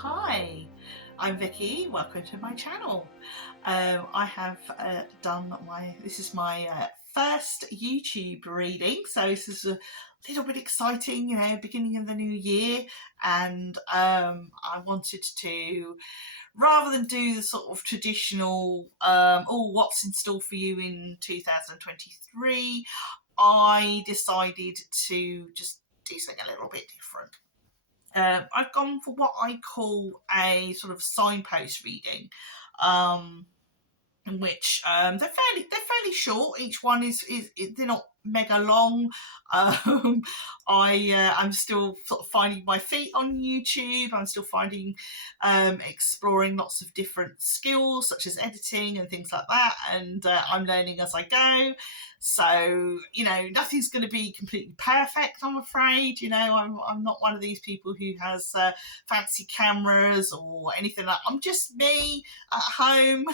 Hi, I'm Vicky. Welcome to my channel. I have this is my first YouTube reading, so this is a little bit exciting, beginning of the new year, and I wanted to, rather than do the sort of traditional, oh, what's in store for you in 2023, I decided to just do something a little bit different. I've gone for what I call a sort of signpost reading, in which they're fairly short. Each one is they're not mega long. I'm still sort of finding my feet on YouTube. I'm still exploring lots of different skills such as editing and things like that, and I'm learning as I go. So nothing's going to be completely perfect, I'm afraid. I'm not one of these people who has fancy cameras or anything like that. I'm just me at home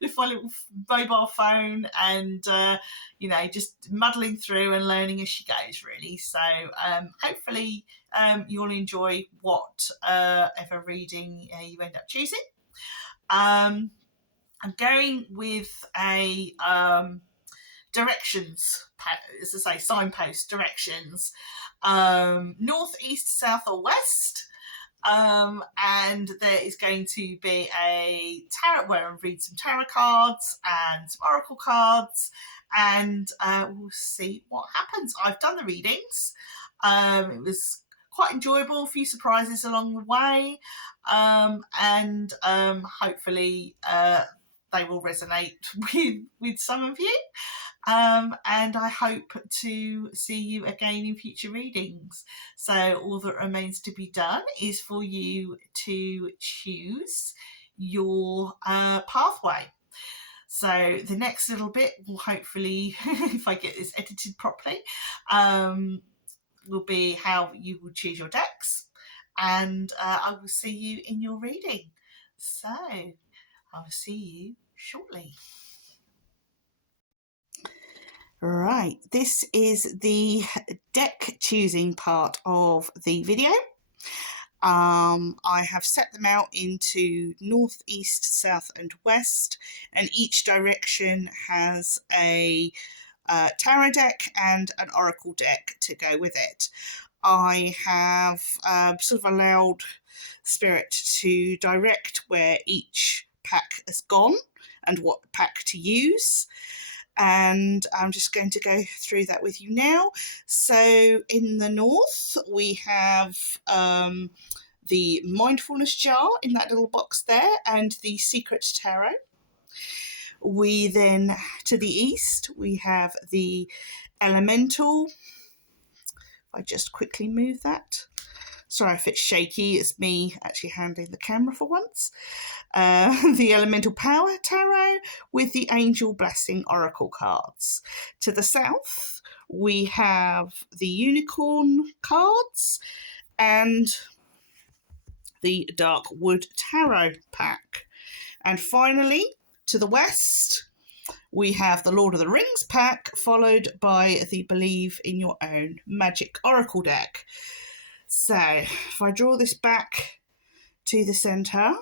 with my little mobile phone, and just muddling through and learning as she goes, really. So hopefully you'll enjoy whatever reading you end up choosing. I'm going with a directions, as I say, signpost directions, north, east, south or west. And there is going to be a tarot where I'll read some tarot cards and some oracle cards, and we'll see what happens. I've done the readings. It was quite enjoyable, a few surprises along the way, and hopefully they will resonate with some of you. And I hope to see you again in future readings. So all that remains to be done is for you to choose your pathway. So the next little bit will hopefully, if I get this edited properly, will be how you will choose your decks, and I will see you in your reading. So I will see you shortly. Right, this is the deck choosing part of the video. I have set them out into north, east, south and west, and each direction has a tarot deck and an oracle deck to go with it. I have sort of allowed Spirit to direct where each pack has gone and what pack to use. And I'm just going to go through that with you now. So in the north, we have the mindfulness jar in that little box there and the secret tarot. We then, to the east, we have the elemental. If I just quickly move that. Sorry if it's shaky, it's me actually handling the camera for once. The Elemental Power Tarot with the Angel Blessing Oracle cards. To the south, we have the Unicorn cards and the Dark Wood Tarot pack. And finally, to the west, we have the Lord of the Rings pack, followed by the Believe in Your Own Magic Oracle deck. So if I draw this back to the centre,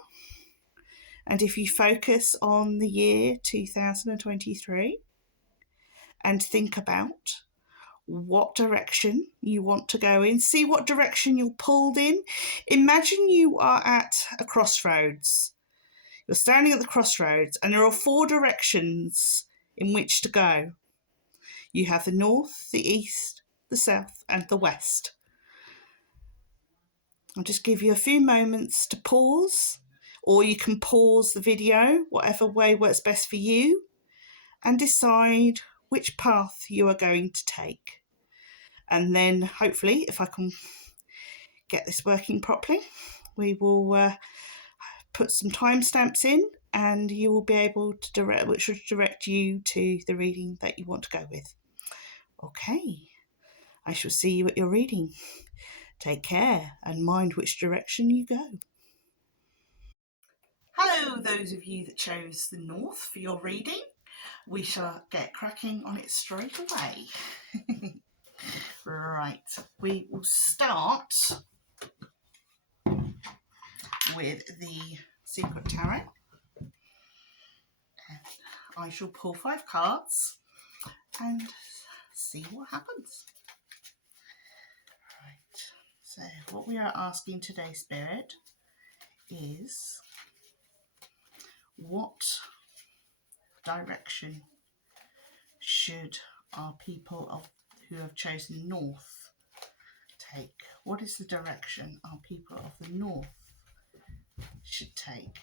and if you focus on the year 2023 and think about what direction you want to go in, see what direction you're pulled in. Imagine you are at a crossroads. You're standing at the crossroads and there are 4 directions in which to go. You have the north, the east, the south and the west. I'll just give you a few moments to pause, or you can pause the video, whatever way works best for you, and decide which path you are going to take. And then hopefully, if I can get this working properly, we will put some timestamps in and you will be able to which will direct you to the reading that you want to go with. Okay, I shall see you at your reading. Take care and mind which direction you go. Hello, those of you that chose the north for your reading. We shall get cracking on it straight away. Right, we will start with the Secret Tarot. And I shall pull 5 cards and see what happens. Right, so what we are asking today, Spirit, is what direction should our people who have chosen North take? What is the direction our people of the North should take?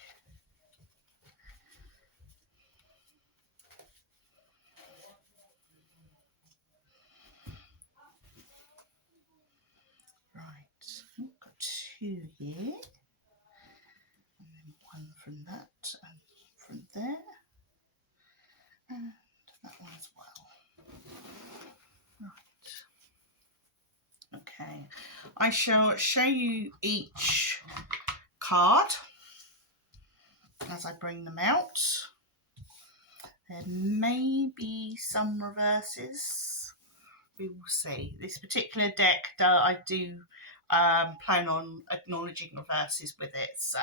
Right, I've got 2 here, and then 1 from that, and from there, and that one as well. Right. Okay, I shall show you each card as I bring them out. There may be some reverses. We will see. This particular deck, I do plan on acknowledging reverses with it, so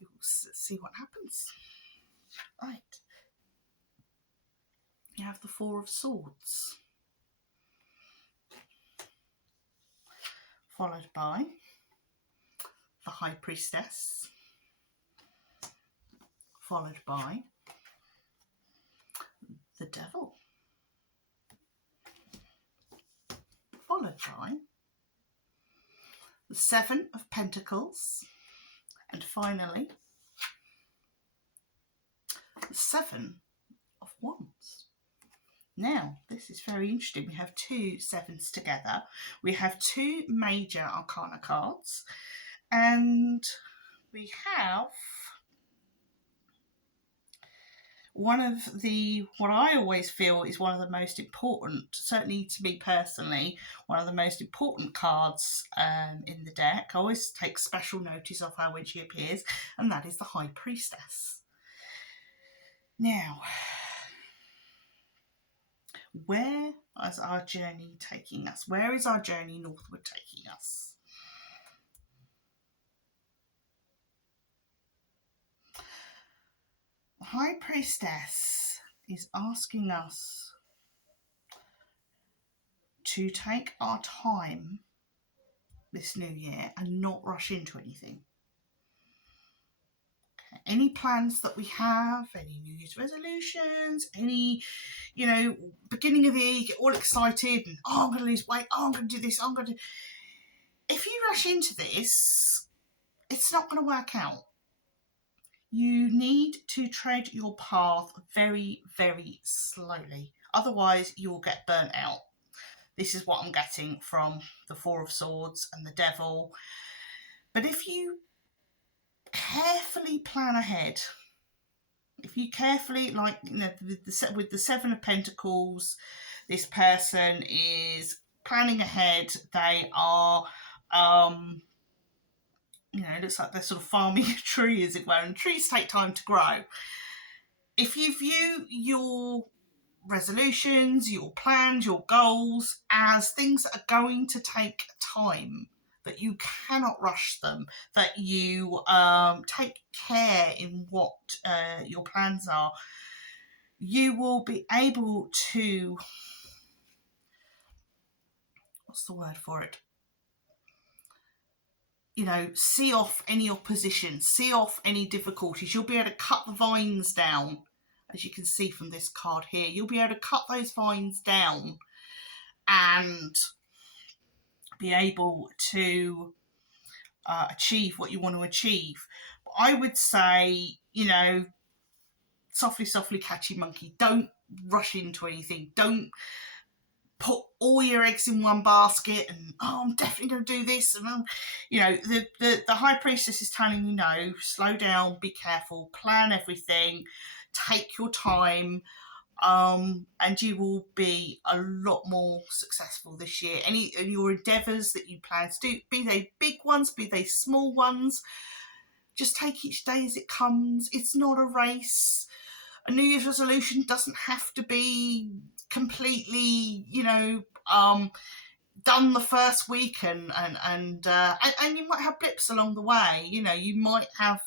we will see what happens. Right. You have the 4 of Swords, followed by the High Priestess, followed by the Devil, followed by the 7 of Pentacles, and finally the 7 of Wands. Now, this is very interesting. We have 2 sevens together. We have 2 major arcana cards, and we have one of the, what I always feel is one of the most important, certainly to me personally, one of the most important cards in the deck. I always take special notice of her when she appears, and that is the High Priestess. Now, where is our journey taking us? Where is our journey northward taking us? The High Priestess is asking us to take our time this new year and not rush into anything. Okay. Any plans that we have, any New Year's resolutions, any, beginning of the year, you get all excited and, I'm going to lose weight, I'm going to do this, I'm going to... If you rush into this, it's not going to work out. You need to tread your path very, very slowly. Otherwise, you will get burnt out. This is what I'm getting from the 4 of Swords and the Devil. But if you carefully plan ahead, if you carefully, with the 7 of Pentacles, this person is planning ahead. They are... it looks like they're sort of farming a tree, as it were, and trees take time to grow. If you view your resolutions, your plans, your goals as things that are going to take time, that you cannot rush them, that you take care in what your plans are, you will be able to, what's the word for it? See off any opposition, see off any difficulties. You'll be able to cut the vines down, as you can see from this card here. You'll be able to cut those vines down and be able to achieve what you want to achieve. But I would say, softly, softly, catchy monkey. Don't rush into anything. Don't put all your eggs in one basket and, I'm definitely going to do this. And, the High Priestess is telling you, no, slow down, be careful, plan everything, take your time, and you will be a lot more successful this year. Any of your endeavours that you plan to do, be they big ones, be they small ones, just take each day as it comes. It's not a race. A New Year's resolution doesn't have to be completely, done the first week, and you might have blips along the way. You know, you might have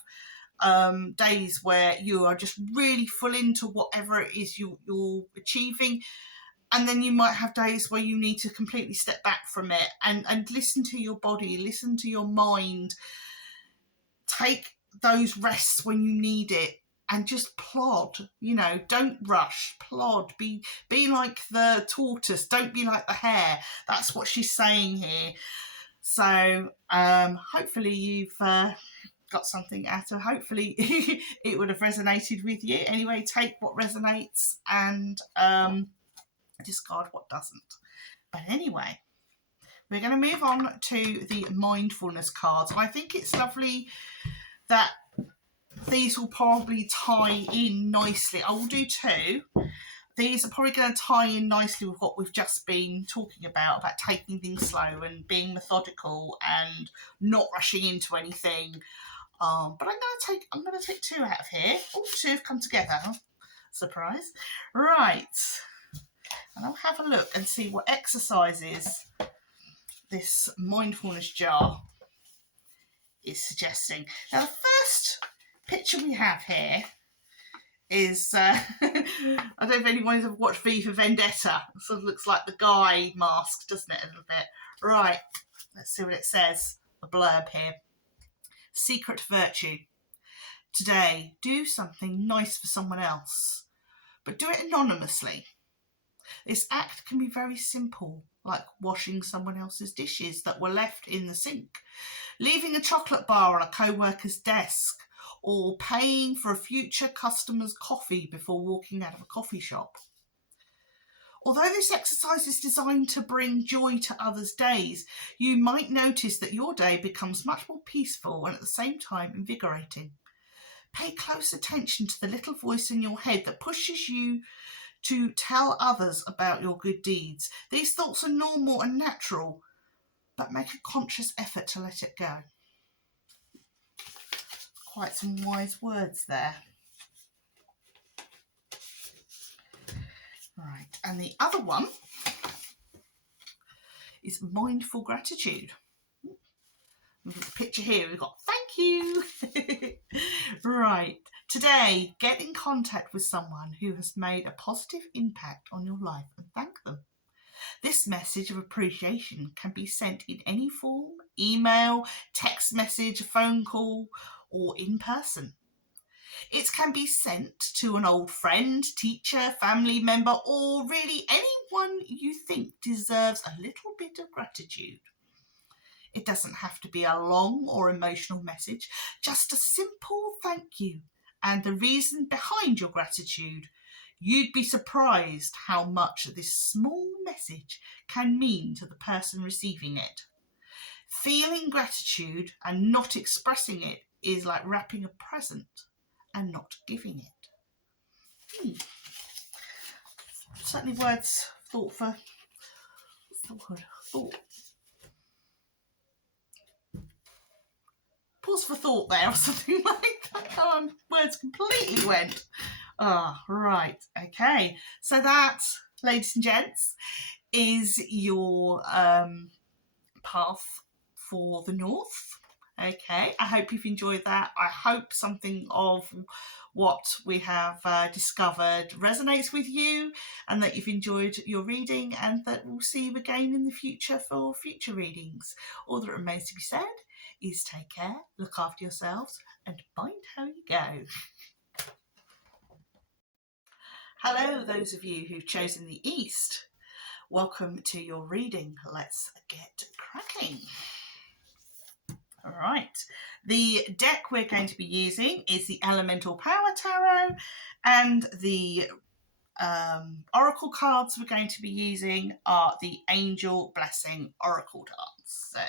days where you are just really full into whatever it is you're achieving, and then you might have days where you need to completely step back from it and listen to your body, listen to your mind, take those rests when you need it, and just plod. You know, don't rush, plod, be like the tortoise, don't be like the hare. That's what she's saying here. So hopefully you've got something out of, hopefully it would have resonated with you. Anyway, take what resonates and discard what doesn't. But anyway, we're going to move on to the mindfulness cards. I think it's lovely that these will probably tie in nicely. I will do two. These are probably going to tie in nicely with what we've just been talking about taking things slow and being methodical and not rushing into anything. But I'm going to take two out of here. Oh, two have come together. Surprise. Right. And I'll have a look and see what exercises this mindfulness jar is suggesting. Now, the first picture we have here is, I don't know if anyone's ever watched V for Vendetta. It sort of looks like the guy mask, doesn't it, a little bit? Right, let's see what it says. A blurb here. Secret virtue. Today, do something nice for someone else, but do it anonymously. This act can be very simple, like washing someone else's dishes that were left in the sink, leaving a chocolate bar on a co-worker's desk, or paying for a future customer's coffee before walking out of a coffee shop. Although this exercise is designed to bring joy to others' days, you might notice that your day becomes much more peaceful and at the same time invigorating. Pay close attention to the little voice in your head that pushes you to tell others about your good deeds. These thoughts are normal and natural, but make a conscious effort to let it go. Quite some wise words there. Right, and the other one is mindful gratitude. We've got the picture here, we've got thank you. Right, today, get in contact with someone who has made a positive impact on your life and thank them. This message of appreciation can be sent in any form: email, text message, phone call, or in person. It can be sent to an old friend, teacher, family member, or really anyone you think deserves a little bit of gratitude. It doesn't have to be a long or emotional message, just a simple thank you and the reason behind your gratitude. You'd be surprised how much this small message can mean to the person receiving it. Feeling gratitude and not expressing it is like wrapping a present and not giving it. Certainly words thought for... What's the word? Thought. Pause for thought there or something like that. Words completely went. Right. Okay. So that, ladies and gents, is your path for the north. Okay. I hope you've enjoyed that. I hope something of what we have discovered resonates with you and that you've enjoyed your reading, and that we'll see you again in the future for future readings. All that remains to be said is take care, look after yourselves, and mind how you go. Hello, those of you who've chosen the East. Welcome to your reading. Let's get cracking. All right. The deck we're going to be using is the Elemental Power Tarot, and the oracle cards we're going to be using are the Angel Blessing Oracle cards. So,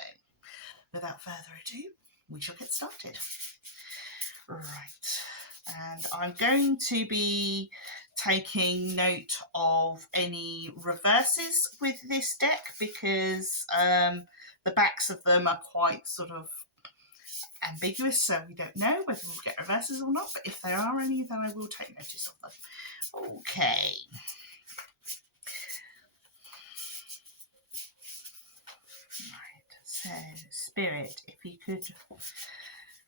without further ado, we shall get started. Right. And I'm going to be taking note of any reverses with this deck because the backs of them are quite sort of ambiguous, so we don't know whether we'll get reverses or not, but if there are any, then I will take notice of them. Okay. So, Spirit, if you could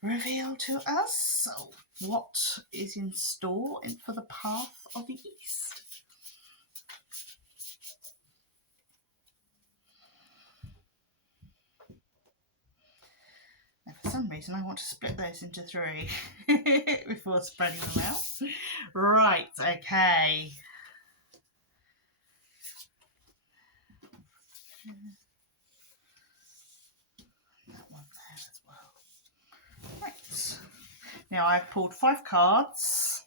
reveal to us what is in store for the path of the East. Now, for some reason, I want to split those into 3 before spreading them out. Right, okay. That one there as well. Right. Now, I've pulled 5 cards.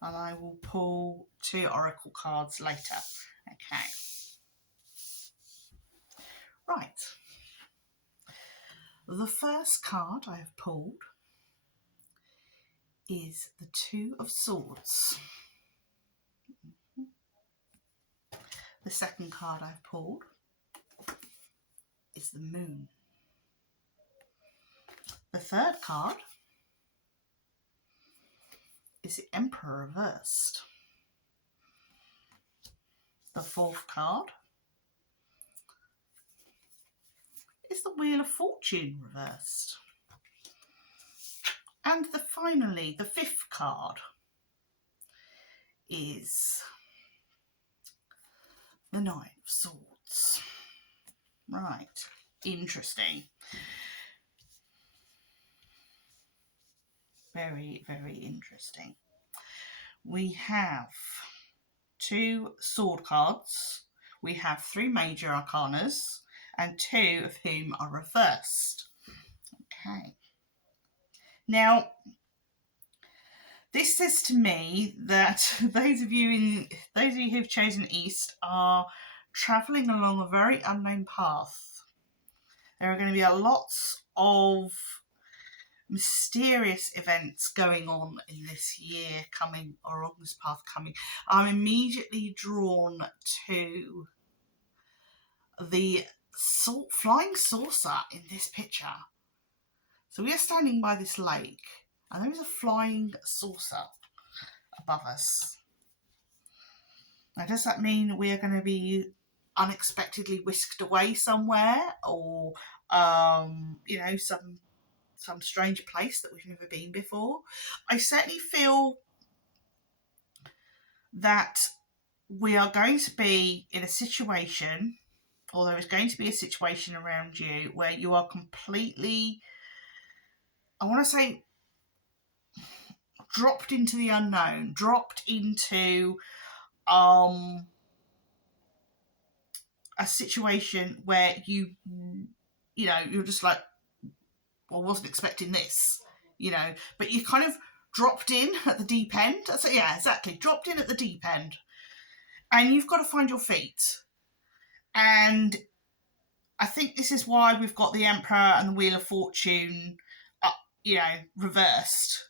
And I will pull 2 oracle cards later. Okay. Right. The first card I have pulled is the 2 of Swords. The second card I've pulled is the Moon. The third card is the Emperor reversed. The fourth card is the Wheel of Fortune reversed. And finally, the fifth card is the Nine of Swords. Right, interesting. Very, very interesting. We have 2 sword cards. We have 3 major arcanas, and 2 of whom are reversed. Okay. Now, this says to me that those of you who've chosen East are travelling along a very unknown path. There are going to be a lot of mysterious events going on in this year coming, or on this path coming. I'm immediately drawn to the flying saucer in this picture. So we are standing by this lake and there is a flying saucer above us. Now, does that mean we are going to be unexpectedly whisked away somewhere, or you know, some strange place that we've never been before? I certainly feel that we are going to be in a situation, or there is going to be a situation around you where you are completely, I want to say, dropped into the unknown, dropped into a situation where you know, you're just like, well, I wasn't expecting this, you know, but you kind of dropped in at the deep end. So yeah, exactly, dropped in at the deep end, and you've got to find your feet. And I think this is why we've got the Emperor and the Wheel of Fortune, you know, reversed,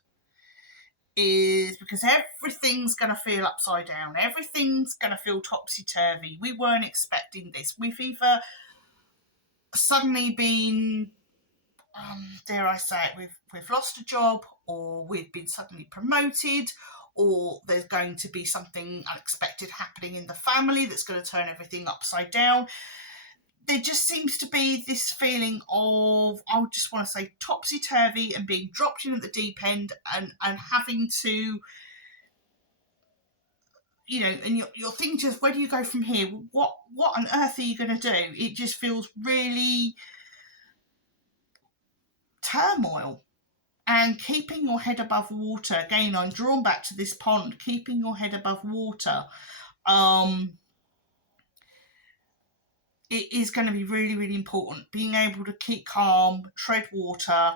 is because everything's going to feel upside down. Everything's going to feel topsy-turvy. We weren't expecting this. We've either suddenly been, dare I say it, we've lost a job, or we've been suddenly promoted, or there's going to be something unexpected happening in the family that's going to turn everything upside down. There just seems to be this feeling of, I just want to say, topsy-turvy, and being dropped in at the deep end, and having to, you know, and you're thinking just, where do you go from here? What on earth are you going to do? It just feels really turmoil. And keeping your head above water, again, I'm drawn back to this pond, keeping your head above water, it is going to be really, really important. Being able to keep calm, tread water,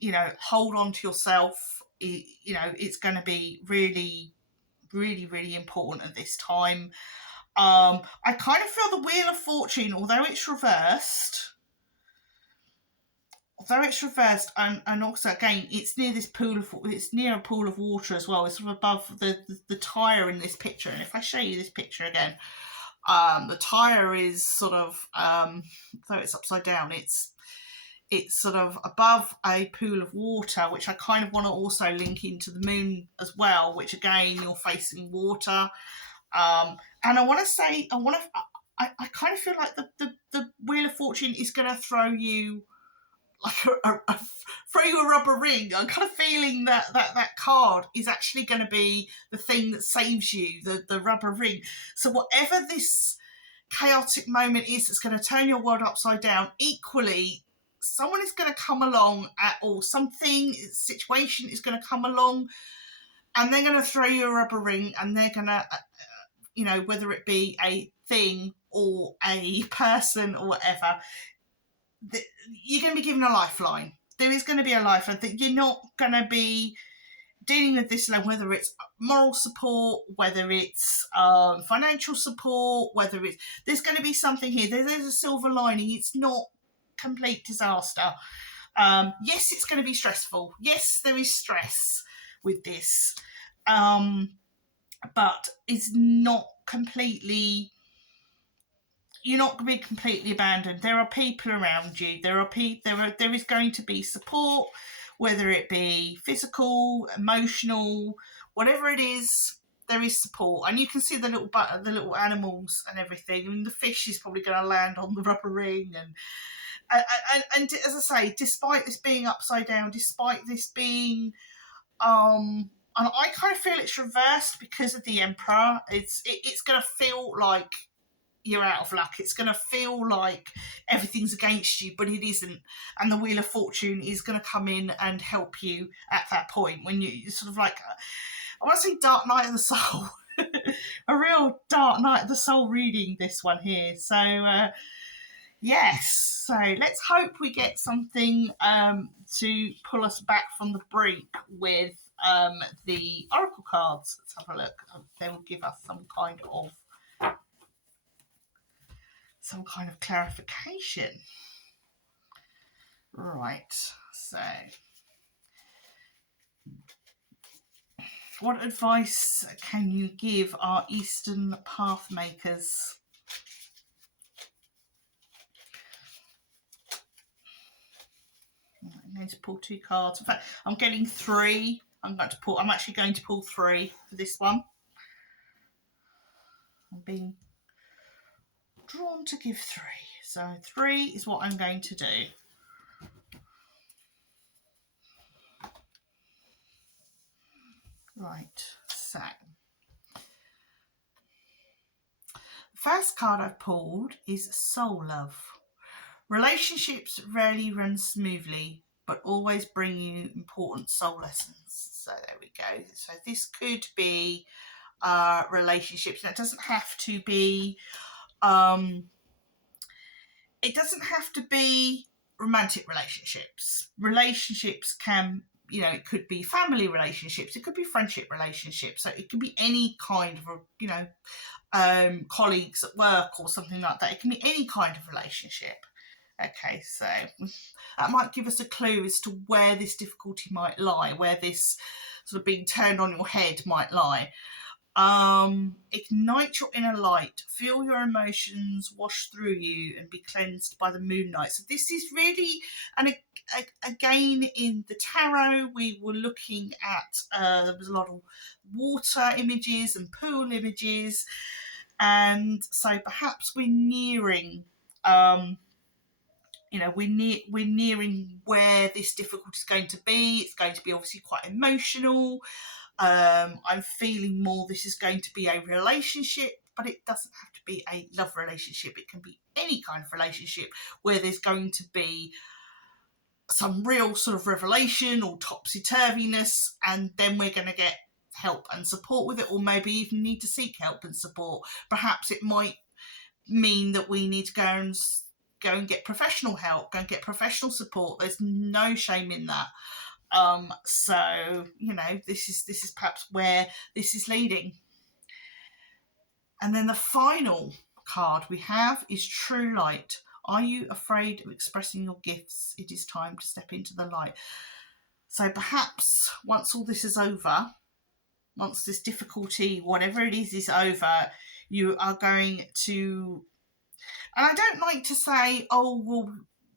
you know, hold on to yourself. You know, it's going to be really, really, really important at this time. I kind of feel the Wheel of Fortune, although it's reversed, and also, again, it's near this it's near a pool of water as well. It's sort of above the tyre in this picture. And if I show you this picture again, the tyre is sort of, though it's upside down, it's sort of above a pool of water, which I kind of want to also link into the moon as well, which again, you're facing water. And I want to say, I kind of feel like the Wheel of Fortune is going to throw you like throw you a rubber ring. I'm kind of feeling that card is actually going to be the thing that saves you, the rubber ring. So whatever this chaotic moment is that's going to turn your world upside down, equally someone is going to come along or something, situation is going to come along, and they're going to throw you a rubber ring, and they're going to, whether it be a thing or a person or whatever, you're going to be given a lifeline. There is going to be a lifeline that you're not going to be dealing with this alone, whether it's moral support, whether it's financial support, whether it's, there's going to be something here. There's a silver lining. It's not complete disaster. Yes, it's going to be stressful. Yes, there is stress with this, but it's not completely, you're not going to be completely abandoned. There are people around you. There is going to be support, whether it be physical, emotional, whatever it is. There is support, and you can see the little animals and everything. I mean, the fish is probably going to land on the rubber ring, and as I say, despite this being upside down, despite this being, and I kind of feel it's reversed because of the Emperor. It's going to feel like you're out of luck. It's going to feel like everything's against you, but it isn't. And the Wheel of Fortune is going to come in and help you at that point when you're sort of like, I want to say Dark Night of the Soul. A real Dark Night of the Soul reading, this one here. So, yes. So let's hope we get something to pull us back from the brink with the Oracle cards. Let's have a look. They will give us some kind of clarification. Right, so what advice can you give our Eastern path makers? I'm going to pull 2 cards. In fact, I'm getting 3. I'm actually going to pull 3 for this one. I'm being drawn to give 3. So 3 is what I'm going to do. Right, so the first card I've pulled is Soul Love. Relationships rarely run smoothly, but always bring you important soul lessons. So there we go. So this could be relationships. Now, it doesn't have to be romantic relationships. Relationships can, it could be family relationships, it could be friendship relationships, so it could be any kind of, colleagues at work or something like that. It can be any kind of relationship. Okay, so that might give us a clue as to where this difficulty might lie, where this sort of being turned on your head might lie. Ignite your inner light, feel your emotions wash through you and be cleansed by the moonlight. So this is really, and again in the tarot we were looking at, there was a lot of water images and pool images, and so perhaps we're nearing, we're nearing where this difficulty is going to be. It's going to be obviously quite emotional. I'm feeling more this is going to be a relationship, but it doesn't have to be a love relationship. It can be any kind of relationship where there's going to be some real sort of revelation or topsy-turviness, and then we're going to get help and support with it, or maybe even need to seek help and support. Perhaps it might mean that we need to go and get professional help, go and get professional support. There's no shame in that. So, this is perhaps where this is leading. And then the final card we have is True Light. Are you afraid of expressing your gifts? It is time to step into the light. So perhaps once all this is over, once this difficulty, whatever it is over, you are going to, and I don't like to say, oh, well,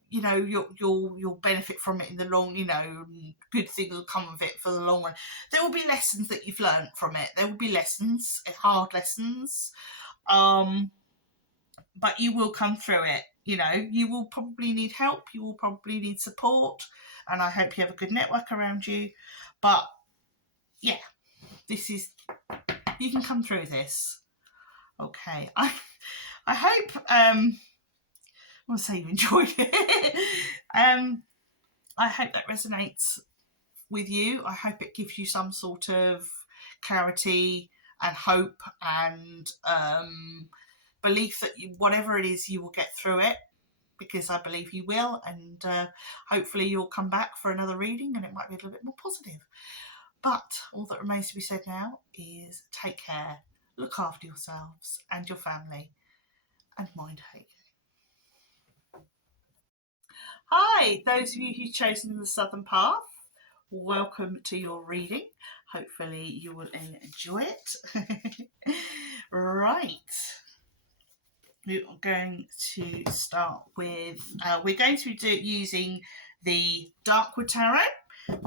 you'll benefit from it in the long, good things will come of it for the long run. There will be lessons that you've learned from it. There will be lessons, hard lessons. but you will come through it. You know, you will probably need help, you will probably need support, and I hope you have a good network around you. But yeah, you can come through this. Okay, I hope I'll say you enjoyed it. I hope that resonates with you. I hope it gives you some sort of clarity and hope and belief that whatever it is, you will get through it, because I believe you will, and hopefully you'll come back for another reading and it might be a little bit more positive. But all that remains to be said now is take care, look after yourselves and your family, and mind how you go. Hi, those of you who've chosen the Southern Path, welcome to your reading. Hopefully you will enjoy it. Right. We are going to start with, we're going to be using the Darkwood Tarot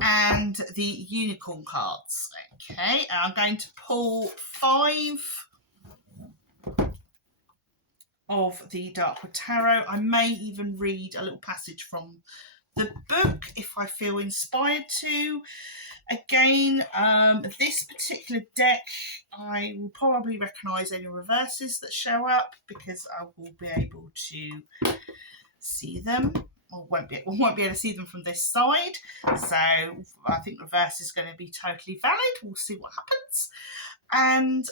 and the Unicorn cards. Okay, and I'm going to pull 5 of the Darkwood Tarot. I may even read a little passage from the book if I feel inspired to. Again, this particular deck, I will probably recognise any reverses that show up because I will be able to see them. Or won't be able to see them from this side. So I think reverse is going to be totally valid. We'll see what happens. And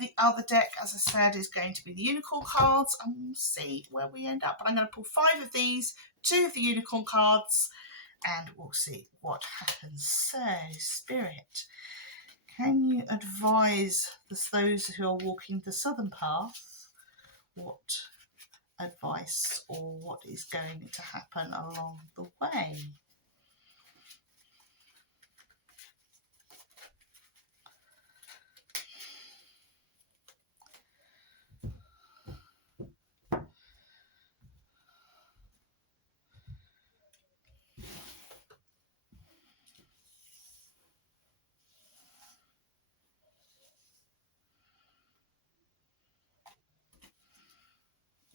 the other deck, as I said, is going to be the Unicorn cards, and we'll see where we end up. But I'm going to pull 5 of these, 2 of the Unicorn cards, and we'll see what happens. So, Spirit, can you advise those who are walking the Southern Path what advice or what is going to happen along the way?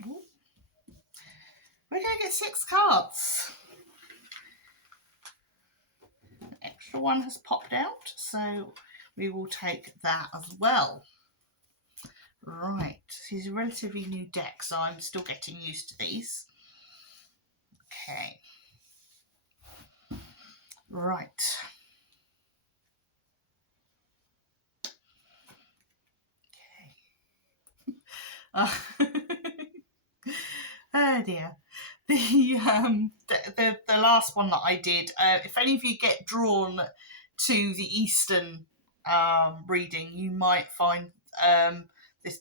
Ooh. We're going to get 6 cards. An extra one has popped out, so we will take that as well. Right, this is a relatively new deck, so I'm still getting used to these. Okay. Right. Okay. Oh dear. The last one that I did, if any of you get drawn to the Eastern reading, you might find this,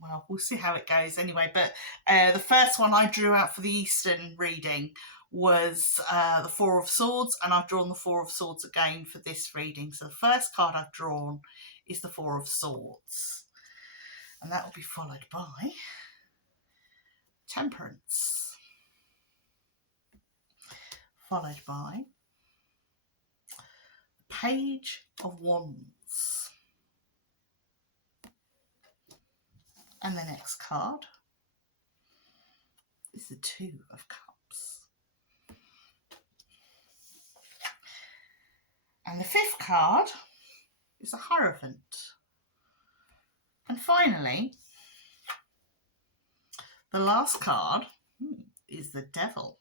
well, we'll see how it goes anyway, but the first one I drew out for the Eastern reading was the 4 of Swords, and I've drawn the 4 of Swords again for this reading. So the first card I've drawn is the 4 of Swords, and that will be followed by Temperance, followed by Page of Wands, and the next card is the 2 of Cups, and the 5th card is a Hierophant, and finally the last card is the Devil.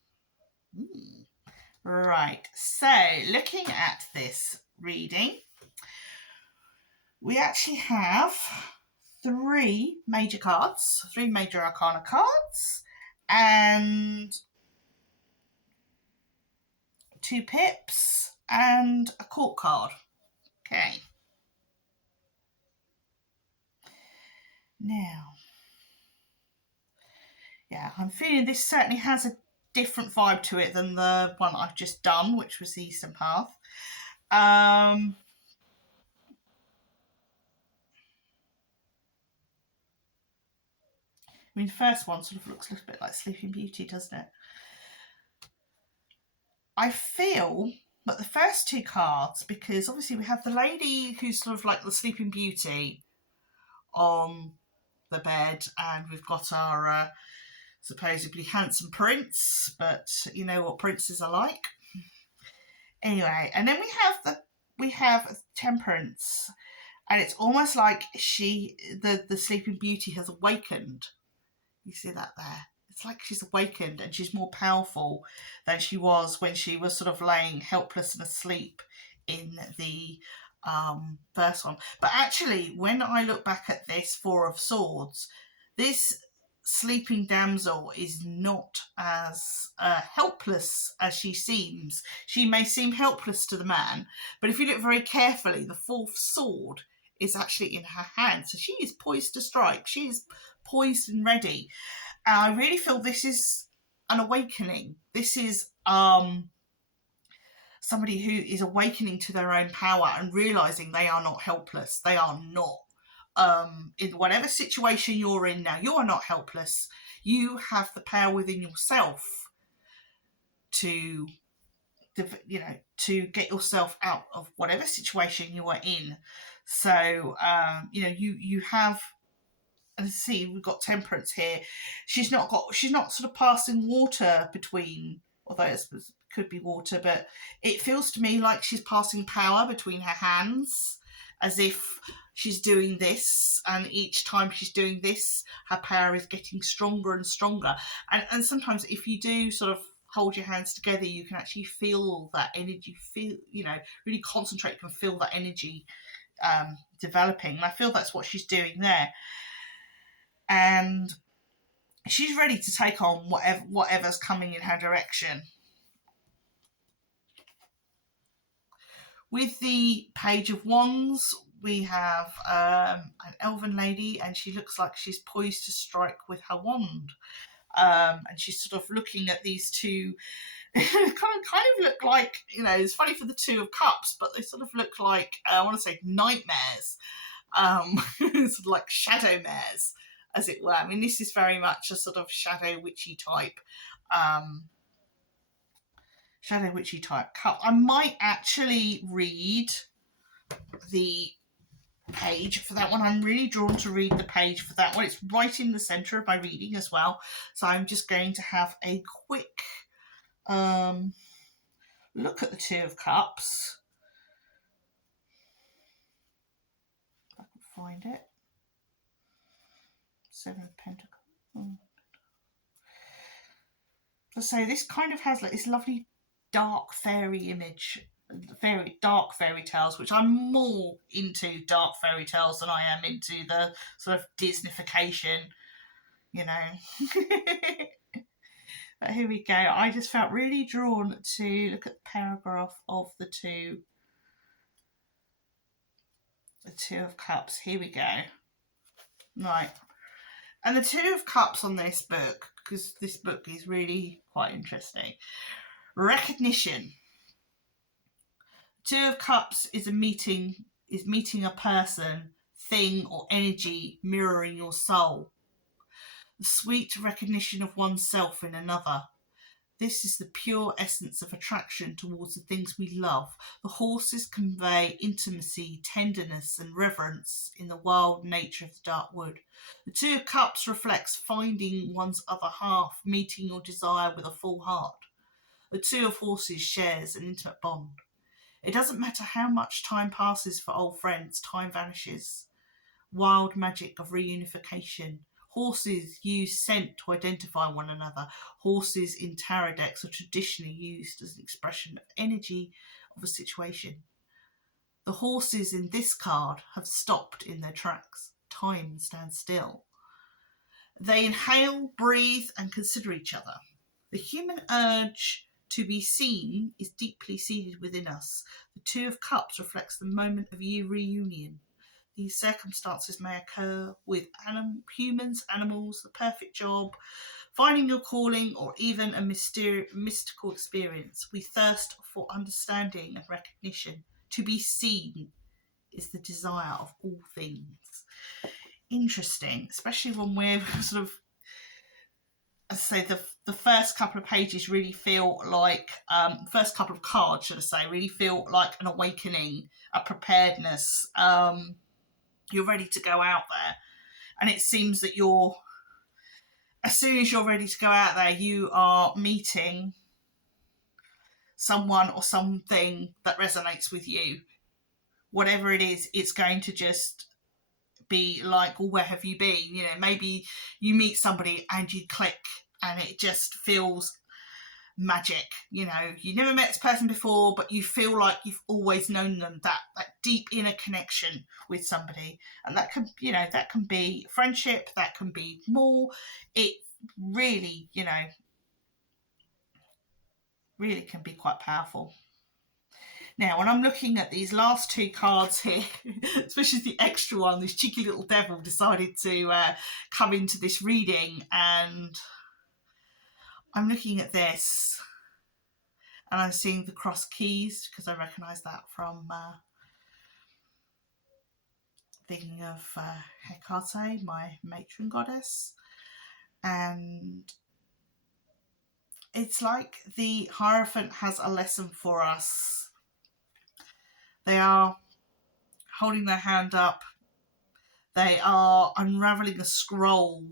Right, so looking at this reading, we actually have 3 major cards, 3 major arcana cards, and 2 pips and a court card. Okay. Now, yeah, I'm feeling this certainly has a different vibe to it than the one I've just done, which was the Eastern Path. I mean, the first one sort of looks a little bit like Sleeping Beauty, doesn't it? I feel that the first 2 cards, because obviously we have the lady who's sort of like the Sleeping Beauty on the bed, and we've got our supposedly handsome prince, but you know what princes are like. Anyway, and then we have Temperance, and it's almost like the Sleeping Beauty has awakened. You see that there? It's like she's awakened and she's more powerful than she was when she was sort of laying helpless and asleep in the first one. But actually, when I look back at this Four of Swords, this sleeping damsel is not as helpless as she seems. She may seem helpless to the man, but if you look very carefully, the fourth sword is actually in her hand. So she is poised to strike. She is poised and ready. And I really feel this is an awakening. This is somebody who is awakening to their own power and realising they are not helpless. They are not. In whatever situation you're in now, you are not helpless. You have the power within yourself to, you know, to get yourself out of whatever situation you are in. So, you know, you have. And see, we've got Temperance here. She's not sort of passing water between, although it could be water, but it feels to me like she's passing power between her hands, as if she's doing this, and each time she's doing this, her power is getting stronger and stronger. And sometimes if you do sort of hold your hands together, you can actually feel that energy, you know, really concentrate, you can feel that energy developing. And I feel that's what she's doing there. And she's ready to take on whatever's coming in her direction. With the Page of Wands, we have an elven lady, and she looks like she's poised to strike with her wand. And she's sort of looking at these two, kind of look like, you know, it's funny for the Two of Cups, but they sort of look like, I want to say nightmares, sort of like shadow mares, as it were. I mean, this is very much a sort of shadow witchy type cup. I might actually read the page for that one. I'm really drawn to read the page for that one. It's right in the centre of my reading as well. So I'm just going to have a quick look at the Two of Cups. If I can find it. Seven of Pentacles. So this kind of has like this lovely dark fairy image, very dark fairy tales, which I'm more into dark fairy tales than I am into the sort of Disneyfication, you know. But here we go. I just felt really drawn to look at the paragraph of the Two of Cups. Here we go. Right. And the Two of Cups on this book, because this book is really quite interesting. Recognition. Two of Cups is meeting a person, thing, or energy mirroring your soul. The sweet recognition of oneself in another. This is the pure essence of attraction towards the things we love. The horses convey intimacy, tenderness, and reverence in the wild nature of the dark wood. The Two of Cups reflects finding one's other half, meeting your desire with a full heart. The Two of Horses shares an intimate bond. It doesn't matter how much time passes for old friends, time vanishes. Wild magic of reunification. Horses use scent to identify one another. Horses in tarot decks are traditionally used as an expression of energy of a situation. The horses in this card have stopped in their tracks. Time stands still. They inhale, breathe, and consider each other. The human urge to be seen is deeply seated within us. The Two of Cups reflects the moment of reunion. These circumstances may occur with humans, animals, the perfect job, finding your calling, or even a mystical experience. We thirst for understanding and recognition. To be seen is the desire of all things. Interesting, especially when we're sort of, as I say, the first couple of pages really feel like, first couple of cards, should I say, really feel like an awakening, a preparedness. You're ready to go out there. and it seems that you're, as soon as you're ready to go out there, you are meeting someone or something that resonates with you. Whatever it is, it's going to just be like, well, where have you been? You know, maybe you meet somebody and you click and it just feels magic. You know, you never met this person before, but you feel like you've always known them, that deep inner connection with somebody. And that can, you know, that can be friendship, that can be more. It really, you know, really can be quite powerful. Now, when I'm looking at these last two cards here, especially the extra one, this cheeky little devil decided to come into this reading, and I'm looking at this and I'm seeing the cross keys, because I recognise that from thinking of Hecate, my matron goddess. And it's like the Hierophant has a lesson for us. They are holding their hand up. They are unravelling a scroll.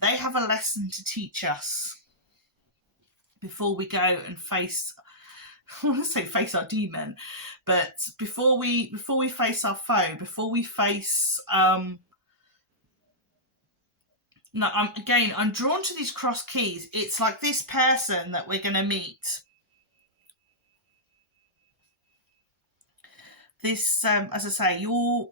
They have a lesson to teach us before we go and face, I want to say face our demon, but before we face our foe, before we face no, I'm drawn to these cross keys. It's like this person that we're going to meet. This, as I say, you're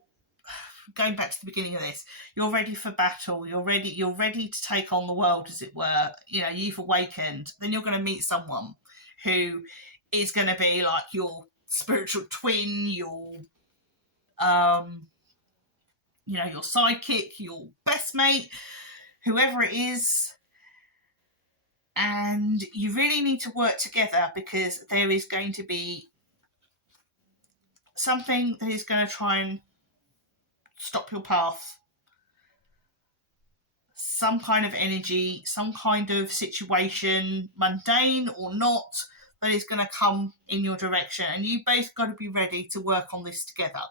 going back to the beginning of this. You're ready for battle. You're ready to take on the world, as it were. You know, you've awakened. Then you're going to meet someone who is going to be like your spiritual twin, your, you know, your sidekick, your best mate, whoever it is. And you really need to work together, because there is going to be something that is going to try and stop your path. Some kind of energy, some kind of situation, mundane or not, that is going to come in your direction. And you both got to be ready to work on this together.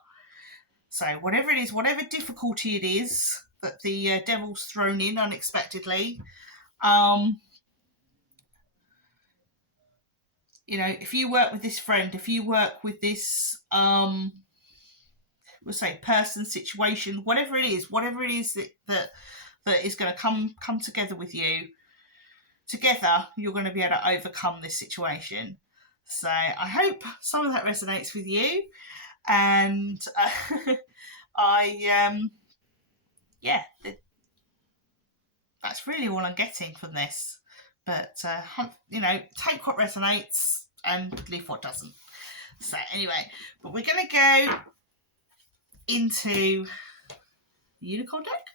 So whatever it is, whatever difficulty it is that the devil's thrown in unexpectedly, you know, if you work with this friend, if you work with this, we'll say person, situation, whatever it is that is going to come together with you, together you're going to be able to overcome this situation. So I hope some of that resonates with you, and yeah, that's really all I'm getting from this. But, you know, take what resonates and leave what doesn't. So anyway, but we're going to go into the Unicorn deck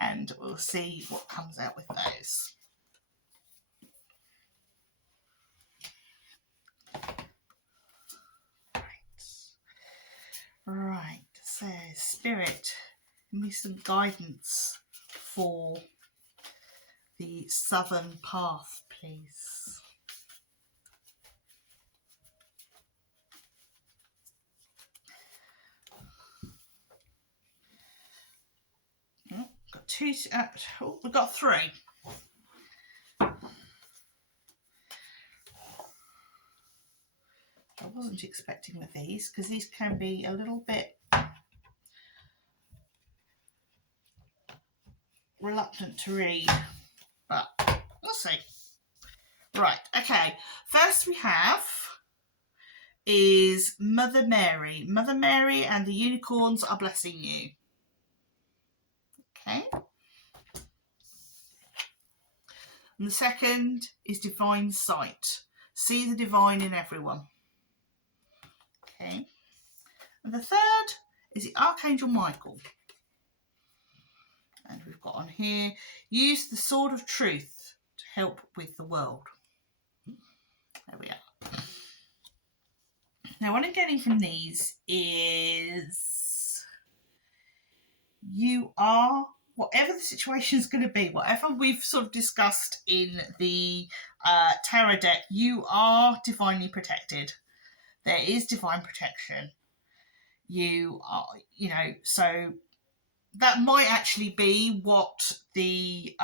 and we'll see what comes out with those. Right, so Spirit, give me some guidance for the Southern Path, please. Oh, got two. We've got three. I wasn't expecting with these, because these can be a little bit reluctant to read, but we'll see. Right, okay. First we have is Mother Mary. Mother Mary and the unicorns are blessing you. Okay. And the second is Divine Sight. See the divine in everyone. Okay. And the third is the Archangel Michael. And we've got on here, use the sword of truth to help with the world. There we are. Now, what I'm getting from these is you are, whatever the situation is going to be, whatever we've sort of discussed in the tarot deck, you are divinely protected. There is divine protection. You are, you know, so that might actually be what the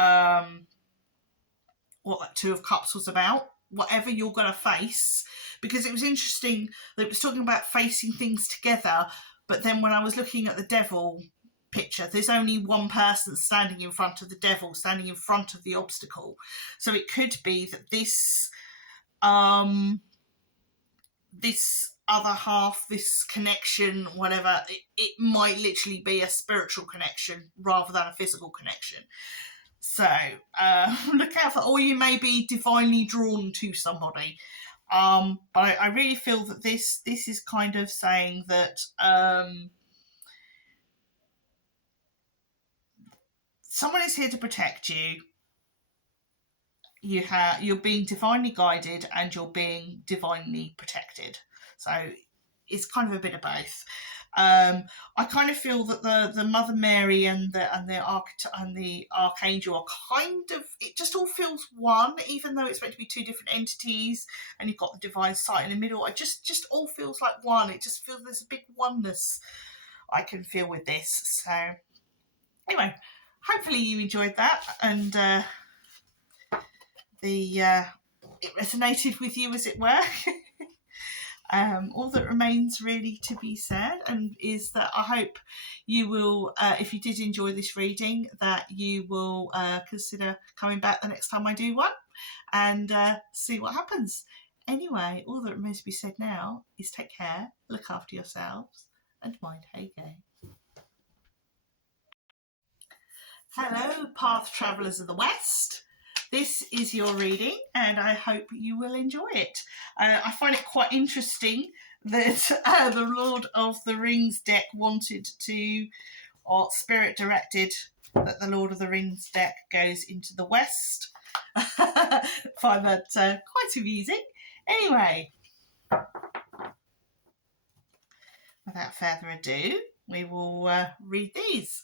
what that Two of Cups was about, whatever you're going to face, because it was interesting that it was talking about facing things together, but then when I was looking at the Devil picture, there's only one person standing in front of the Devil, standing in front of the obstacle. So it could be that this this other half, this connection, whatever, it might literally be a spiritual connection rather than a physical connection. So look out for, or you may be divinely drawn to somebody. But I really feel that this is kind of saying that someone is here to protect you. You're being divinely guided and you're being divinely protected. So it's kind of a bit of both. I kind of feel that the Mother Mary and the Archangel are kind of, it just all feels one, even though it's meant to be two different entities, and you've got the divine sight in the middle. It just all feels like one. It just feels there's a big oneness I can feel with this. So anyway, hopefully you enjoyed that, and it resonated with you, as it were. All that remains really to be said and is that I hope you will, if you did enjoy this reading, that you will consider coming back the next time I do one and see what happens. Anyway, all that remains to be said now is take care, look after yourselves, and mind how you go. Hello, Path Travellers of the West. This is your reading, and I hope you will enjoy it. I find it quite interesting that the Lord of the Rings deck wanted to, or Spirit directed that the Lord of the Rings deck goes into the West. I find that quite amusing. Anyway, without further ado, we will read these.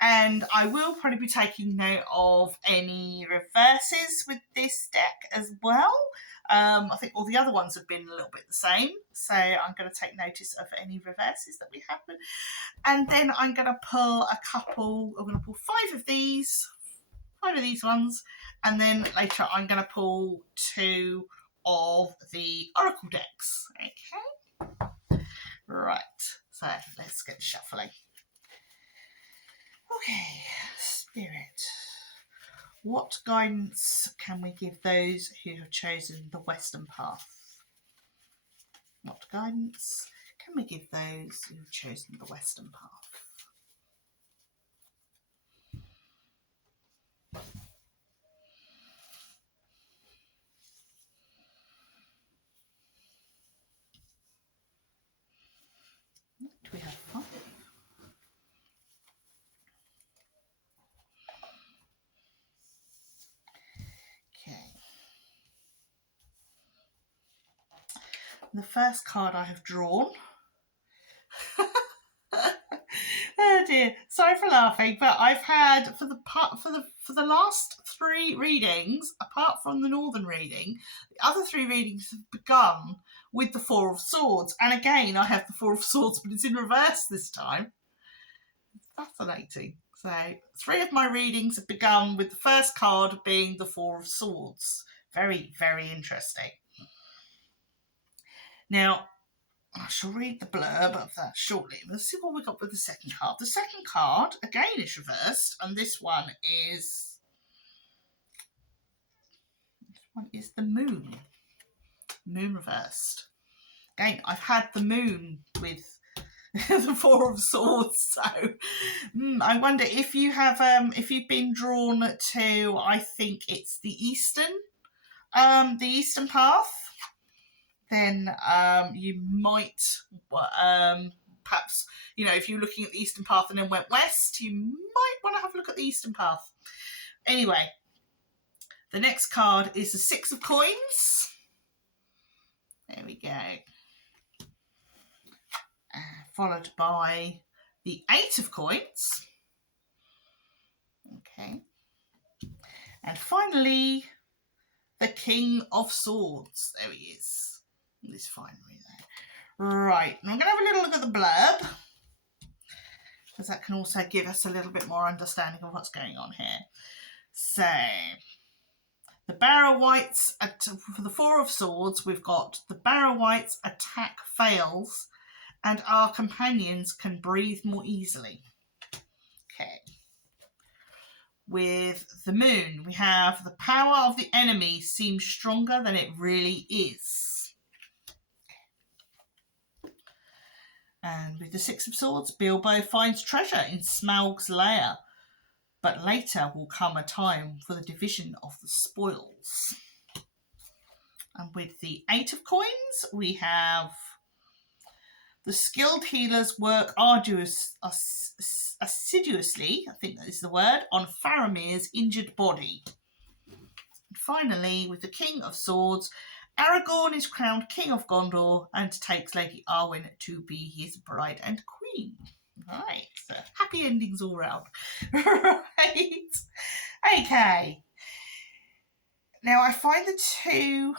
And I will probably be taking note of any reverses with this deck as well. I think all the other ones have been a little bit the same. So I'm going to take notice of any reverses that we have. And then I'm going to pull a couple, I'm going to pull five of these ones. And then later I'm going to pull two of the Oracle decks. Okay. Right. So let's get shuffling. Okay, Spirit, what guidance can we give those who have chosen the Western path? What guidance can we give those who have chosen the Western path? Do we have fun? Okay. The first card I have drawn. Oh dear, sorry for laughing, but I've had for the last three readings, apart from the Northern reading, the other three readings have begun with the Four of Swords, and again I have the Four of Swords, but it's in reverse this time. It's fascinating. So three of my readings have begun with the first card being the Four of Swords. Very, very interesting. Now, I shall read the blurb of that shortly. Let's see what we got with the second card. The second card, again, is reversed, and this one is the Moon. Moon reversed. Again, I've had the Moon with the Four of Swords, so I wonder if you have if you've been drawn to, I think it's the Eastern path, then you might perhaps, if you're looking at the Eastern path and then went west, you might want to have a look at the Eastern path. Anyway, the next card is the Six of Coins. There we go. Followed by the Eight of Coins. Okay. And finally, the King of Swords. There he is. This finery there. Right. I'm going to have a little look at the blurb. because that can also give us a little bit more understanding of what's going on here. So the Barrow-wights, for the Four of Swords, we've got the Barrow-wights attack fails and our companions can breathe more easily. Okay. With the Moon, we have the power of the enemy seems stronger than it really is. And with the Six of Swords, Bilbo finds treasure in Smaug's lair, but later will come a time for the division of the spoils. And with the Eight of Coins, we have the skilled healers work assiduously, I think that is the word, on Faramir's injured body. And finally, with the King of Swords, Aragorn is crowned King of Gondor and takes Lady Arwen to be his bride and queen. Right, so happy endings all round. Right, okay. Now I find the two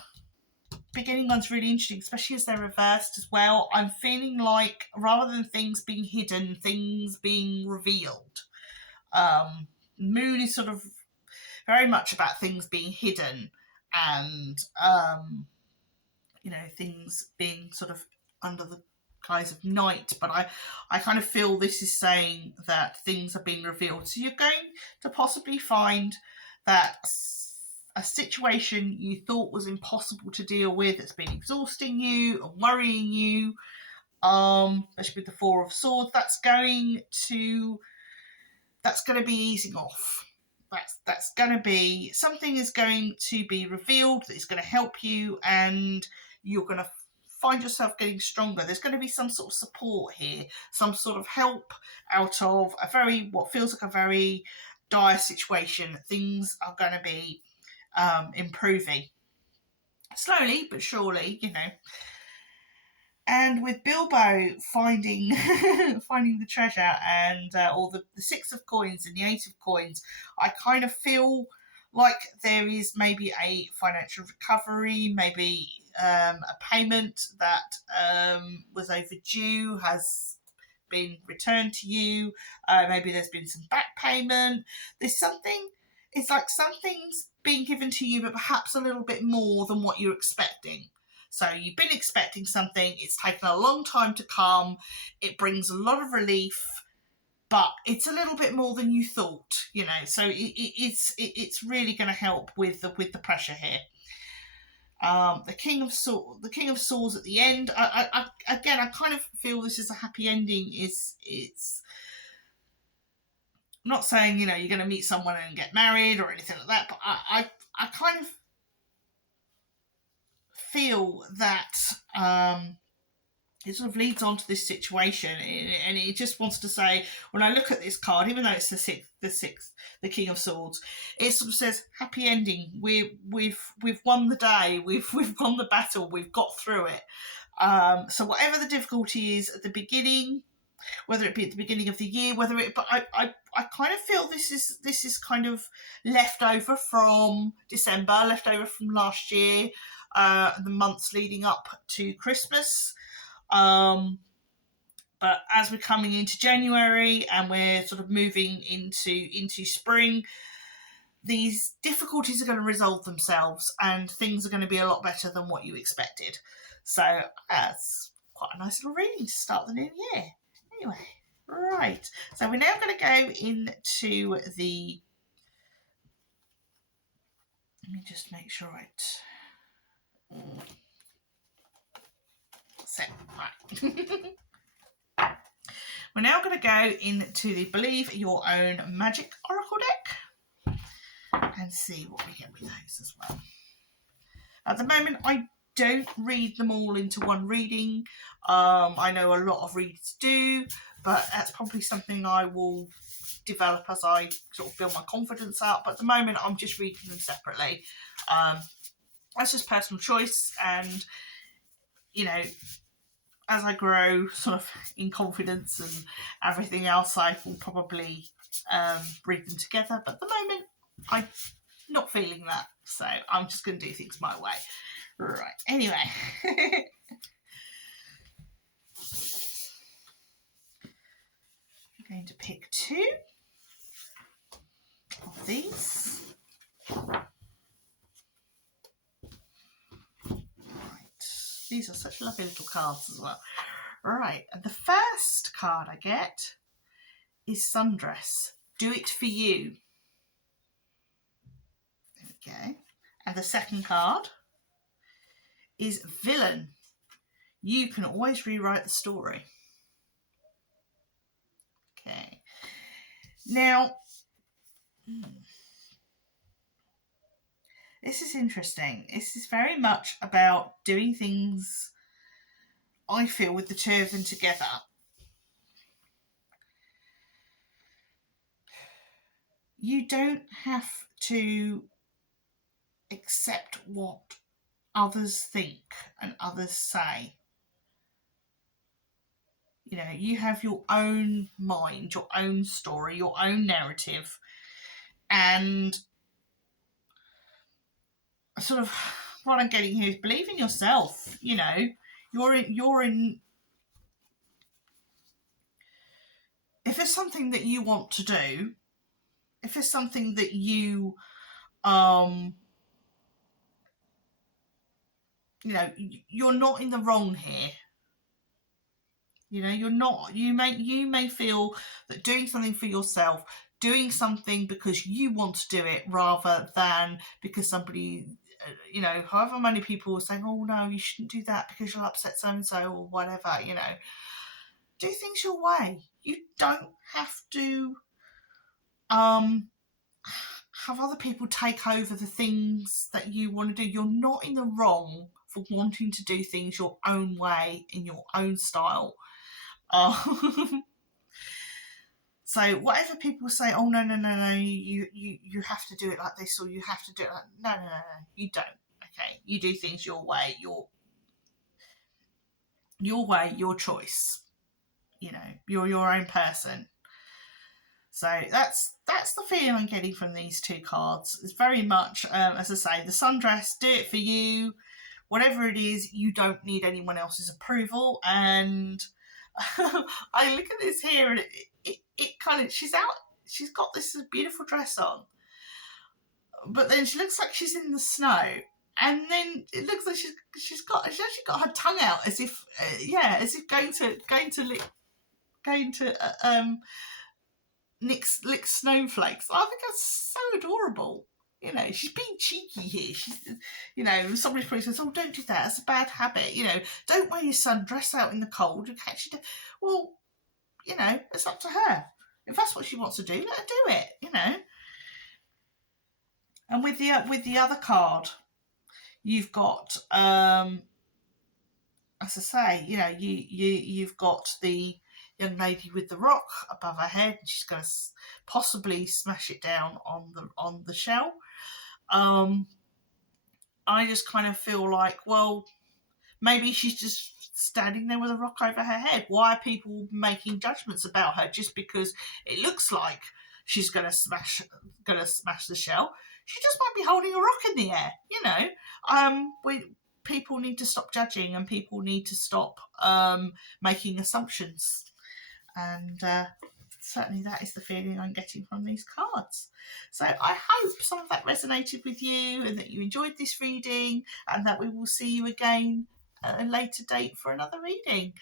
beginning ones really interesting, especially as they're reversed as well. I'm feeling like rather than things being hidden, things being revealed. Moon is sort of very much about things being hidden and things being sort of under the guise of night, but I kind of feel this is saying that things are being revealed. So you're going to possibly find that a situation you thought was impossible to deal with, that's been exhausting you and worrying you, especially with the Four of Swords, that's going to be easing off. That's going to be, something is going to be revealed that is going to help you, and you're going to find yourself getting stronger. There's going to be some sort of support here, some sort of help out of what feels like a very dire situation. Things are going to be improving slowly but surely, And with Bilbo finding the treasure and or the Six of Coins and the Eight of Coins, I kind of feel like there is maybe a financial recovery, maybe a payment that was overdue has been returned to you. Maybe there's been some back payment. There's something. It's like something's being given to you, but perhaps a little bit more than what you're expecting. So you've been expecting something, it's taken a long time to come, it brings a lot of relief, but it's a little bit more than you thought, so it's really going to help with the pressure here. The King of Swords at the end, I kind of feel this is a happy ending. It's I'm not saying, you're going to meet someone and get married or anything like that, but I kind of feel that it sort of leads on to this situation, and it just wants to say, when I look at this card, even though it's the King of Swords, it sort of says happy ending. We've won the day, we've won the battle, we've got through it. So whatever the difficulty is at the beginning, whether it be at the beginning of the year, but I kind of feel this is kind of left over from December, left over from last year, the months leading up to Christmas. But as we're coming into January and we're sort of moving into spring, these difficulties are going to resolve themselves and things are going to be a lot better than what you expected. So that's quite a nice little reading to start the new year. Anyway, right. So we're now going to go into the... Let me just make sure it... So, right. We're now going to go into the Believe Your Own Magic Oracle deck and see what we get with those as well. At the moment, I don't read them all into one reading. I know a lot of readers do, but that's probably something I will develop as I sort of build my confidence up. But at the moment, I'm just reading them separately. That's just personal choice, and as I grow sort of in confidence and everything else, I will probably read them together. But at the moment, I'm not feeling that, so I'm just going to do things my way. Right, anyway. I'm going to pick 2 of these. These are such lovely little cards as well. Right, and the first card I get is Sundress. Do it for you. There we go. And the second card is Villain. You can always rewrite the story. Okay. Now, this is interesting. This is very much about doing things, I feel, with the 2 of them together. You don't have to accept what others think and others say. You know, you have your own mind, your own story, your own narrative, and sort of what I'm getting here is believe in yourself. You know, you're in. If it's something that you want to do, if it's something that you you know, you're not in the wrong here. You know, you're not. You may feel that doing something for yourself, doing something because you want to do it rather than because somebody, you know, however many people are saying, oh no, you shouldn't do that because you'll upset so and so or whatever. You know, do things your way. You don't have to have other people take over the things that you want to do. You're not in the wrong for wanting to do things your own way in your own style. So whatever people say, oh no, you have to do it like this, or you have to do it like no, you don't. Okay, you do things your way, your way, your choice. You know, you're your own person. So that's the feeling I'm getting from these 2 cards. It's very much, as I say, the Sundress, do it for you. Whatever it is, you don't need anyone else's approval. And I look at this here, and it kind of, she's got this beautiful dress on, but then she looks like she's in the snow, and then it looks like she's actually got her tongue out as if as if going to lick snowflakes. I think that's so adorable. You know, she's being cheeky here. She's, you know, somebody probably says, oh, don't do that. That's a bad habit. You know, don't wear your sundress out in the cold. You catch it. Well, you know, it's up to her. If that's what she wants to do, let her do it, you know. And with the other card, you've got, as I say, you know, you've got the young lady with the rock above her head. She's going to possibly smash it down on the shell. I just kind of feel like, well, maybe she's just standing there with a rock over her head. Why are people making judgments about her just because it looks like she's going to smash the shell? She just might be holding a rock in the air, you know. People need to stop judging, and people need to stop making assumptions. And certainly that is the feeling I'm getting from these cards. So I hope some of that resonated with you, and that you enjoyed this reading, and that we will see you again at a later date for another reading.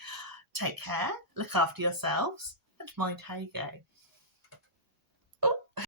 Take care, look after yourselves, and mind how you go.